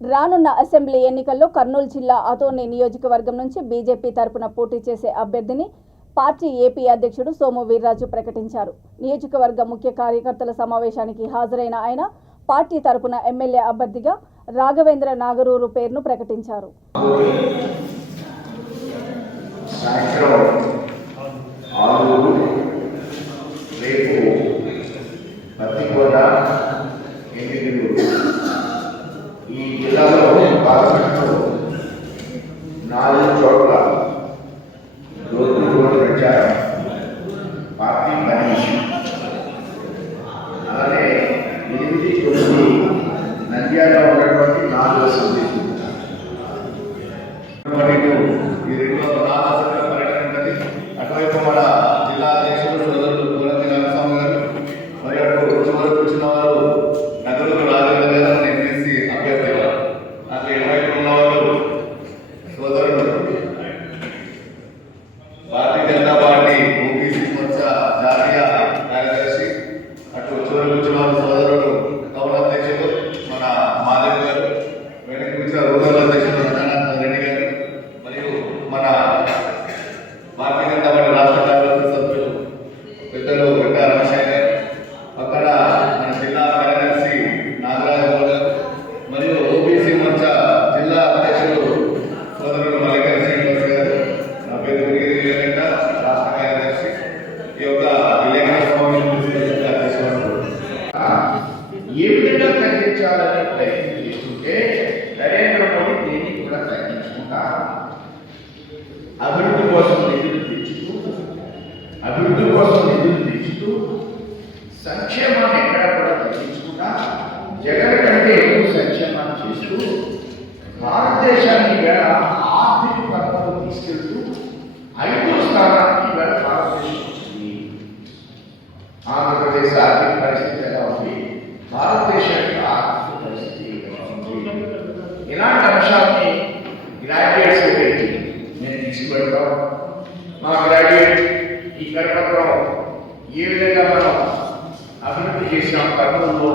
రానున్న అసెంబ్లీ ఎన్నికల్లో కర్నూలు జిల్లా ఆదోని నియోజకవర్గం నుంచి బీజేపీ తరపున పోటీ చేసే అభ్యర్థిని పార్టీ ఏపీ అధ్యక్షుడు సోము వీర్రాజు ప్రకటించారు. నియోజకవర్గ ముఖ్య కార్యకర్తల సమావేశానికి హాజరైన ఆయన పార్టీ తరపున ఎమ్మెల్యే అభ్యర్థిగా రాఘవేంద్ర నాగరూరు పేరును ప్రకటించారు. ఈ జిల్లాలో పార్లమెంట్లో 4 చోట్ల రోజు ప్రచారం పార్టీ పని, అలానే 8, 9 నంద్యాలలో ఉన్నటువంటి 4 అసెంబ్లీలు ఈ 2 అసెంబ్లీ పర్యటన ఉంటుంది. అటువైపు మన జిల్లా అధ్యక్షుడు సోదరులు పూర్తి రామస్వామి గారు, మరి అటు చివరకు వచ్చిన వారు నగరులు రాజేంద్ర గారు ఎన్ఎస్సి అభ్యర్థి గారు, నాకు ఇరువైపు ఉన్నవారు సోదరులు భారతీయ జనతా పార్టీ ఓబీసీ మోర్చా జాతీయ కార్యదర్శి, అటు చివరికి వచ్చిన వారు సోదరులు కౌలు అధ్యక్షులు మన మాధవ్ గారు, వెనక్కి వచ్చిన రూరల్ అధ్యక్షులు రంగనాథ్ రెడ్డి గారు, మరియు మన భారతీయ జనతా పార్టీ రాష్ట్ర కార్యదర్శి సభ్యులు పెద్దలు వెంకట రమేష్ గారు, అక్కడ మన జిల్లా కార్యదర్శి నాగరాజు గారు, మరియు ఓబీసీ మోర్చా జిల్లా అధ్యక్షులు సోదరులు మల్లికార్జున శ్రీనివాస్ గారు, నా పేరు వెంకట రాష్ట్ర కార్యదర్శి. ఈ యొక్క విలేకరుల సమావేశం ఏ విధంగా తగ్గించాలని ప్రయత్నం చేస్తుంటే నరేంద్ర మోడీ దీన్ని కూడా తగ్గించుకుంటా అభివృద్ధి కోసం నిధులు తెచ్చుతూ సంక్షేమాన్ని ఎక్కడ కూడా తగ్గించుకుంటా జగన్ కంటే ఎక్కువ సంక్షేమాన్ని చేస్తూ భారతదేశాన్ని వేళ ఆర్థిక పరంలో తీసుకెళ్తూ 5వ స్థానానికి వేళ భారతదేశం వచ్చింది. ఆంధ్రప్రదేశ్ ఆర్థిక పరిస్థితి ఎలా ఉంది, భారతదేశం యొక్క ఆర్థిక పరిస్థితి ఎలా ఉంది, ఇలాంటి అంశాన్ని గ్రాడ్యుయేట్స్ పెట్టి నేను తీసుకువెళ్తాం. మా గ్రాడ్యుయేట్ ఈ కరపత్రం ఏ విధంగా మనం అభివృద్ధి చేసాం కర్నూలులో